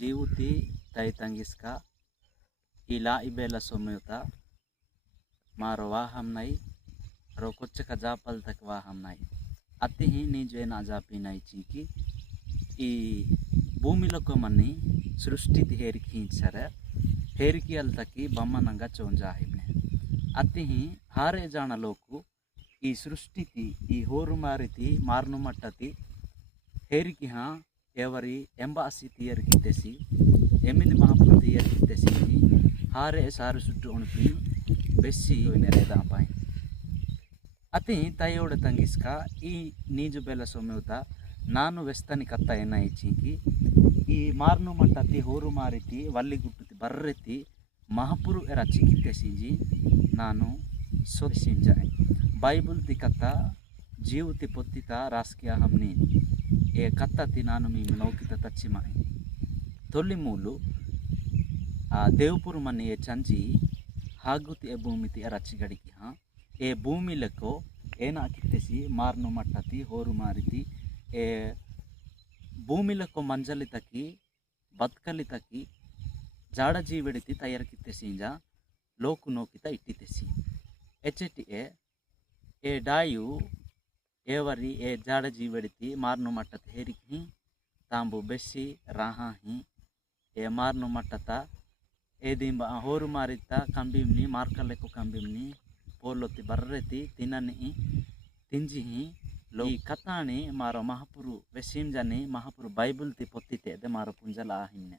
Jiwuti taitangiska ila ibela someuta maro waham nai rokochaka japal tak waham nai atihi ni jena japinai chiki ఈ భూమిలోకి మన్ని సృష్టి హేరికి హించర ಹೇರಿಕೆ ಅಲ್ತಕ್ಕಿ ಬಮ್ಮನಂಗ ಚೋಂಜಾಹಿಮ್ನೆ ಅತ್ತಿಹಿ ಹಾರೆ ಜಾಣ ಲೋಕು ಈ ಸೃಷ್ಟಿತಿ ಈ ಹೋರು ಮಾರಿತಿ ಮಾರ್ನು ಮಟ್ಟತಿ ಹೇರಿಕೆ ಹಾ ఎవరి ఎంబాసి తీయర్ కిత్తెసి ఎమిది మహాపురు తీయర్ కిత్తెసి ಹಾರೆ ಸಾರು ಸುಟ್ಟು ಉಣಪಿ ಬೆಸ್ಸಿ ನೆರೆದಾಪಾಯ್ ಅತಿ ತಯೋಡ ತಂಗಿಸ್ಕ ಈ ನೀಜು ಬೆಲ ಸೊಮ್ಮೆವುತ ನಾನು ವೆಸ್ತನಿ ಕತ್ತ ಎನ್ನ ಹೆಚ್ಚಿಂಕಿ ಈ ಮಾರ್ನು ಮಟ್ಟತಿ ಹೋರು ಮಾರಿತಿ ವಲ್ಲಿ ಗುಟ್ಟುತಿ ಬರ್ರೆತಿ ಮಹಾಪುರು ಎರ ಚಿಕ್ಕಿತ್ತೆಸಿಂಜಿ ನಾನು ಸೊಸಿಂಜಾಯ್ ಬೈಬಲ್ ತಿ ಕತ್ತ ಜೀವತಿ ಪೊತ್ತಿತ ರಾಸ್ಕಿಯ ಹಮ್ನಿ ఏ కత్తతి నాను మీ నౌకిత తచ్చిమాయి తొలి మూలు ఆ ದೇವಪುರು ಮನೆ ఏ ಚಂಜಿ ಹಾಗುತಿ ಎ ಭೂಮಿತಿ ರಚ್ಚಿಗಡಿಗೆ ఏ ಭೂಮಿಲಕ್ಕೋ ಏನ ಕಿತ್ತೆಸಿ ಮಾರ್ನು ಮಟ್ಟತಿ ಹೋರು ಮಾರಿತಿ ఏ ಭೂಮಿಲಕ್ಕೋ ಮಂಜಲಿ ತಕ್ಕಿ ಬತ್ಕಲಿ ತಕ್ಕಿ ಜಾಡ ಜೀವಿಡಿತಿ ತಯಾರು ಕಿತ್ತೆಸಿಂಜ ಲೋಕು ನೋಕಿತ ಇಟ್ಟಿತೆಸಿ ಎಚ್ಚೆಟಿ ఏ ಡಾಯು ಏವರಿ ಏ ಜಾಡ ಜೀವಡಿತಿ ಮಾರ್ನು ಮಟ್ಟತ ಹೇರಿಕಿ ತಾಂಬು ಬೆಸ್ಸಿ ರಾಹಾ ಹಿ ಏ ಮಾರ್ನು ಮಟ್ಟತ ಏ ದಿಂಬ ಹೋರು ಮಾರಿತ ಕಂಬಿಮ್ನಿ ಮಾರ್ಕಲೆಕ್ಕು ಕಂಬಿಮ್ನಿ ಪೋಲೊತ್ತಿ ಬರ್ರೆತಿ ತಿನ್ನನಿ ತಿಂಜಿ ಹಿ ಲೋ ಈ ಕತಾಣಿ ಮಾರೋ ಮಹಾಪುರು ವೆಸಿಂ ಜನಿ ಮಹಾಪುರು ಬೈಬಲ್ ತಿ ಪೊತ್ತಿತೆ ದೆ ಮಾರೋ ಪುಂಜಲ ಆಹಿಮ್ನೆ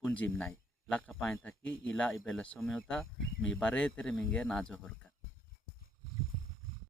ಪುಂಜಿಮ್ನೈ ಲಕ್ಕ ಪಾಯಿಂತಕಿ ಇಲಾ ಇಬೆಲ ಸೊಮೆಯುತ ಮಿ ಬರೇತೆರೆ ಮಿಂಗೆ ನಾಜೋ ಹೊರ್ಕ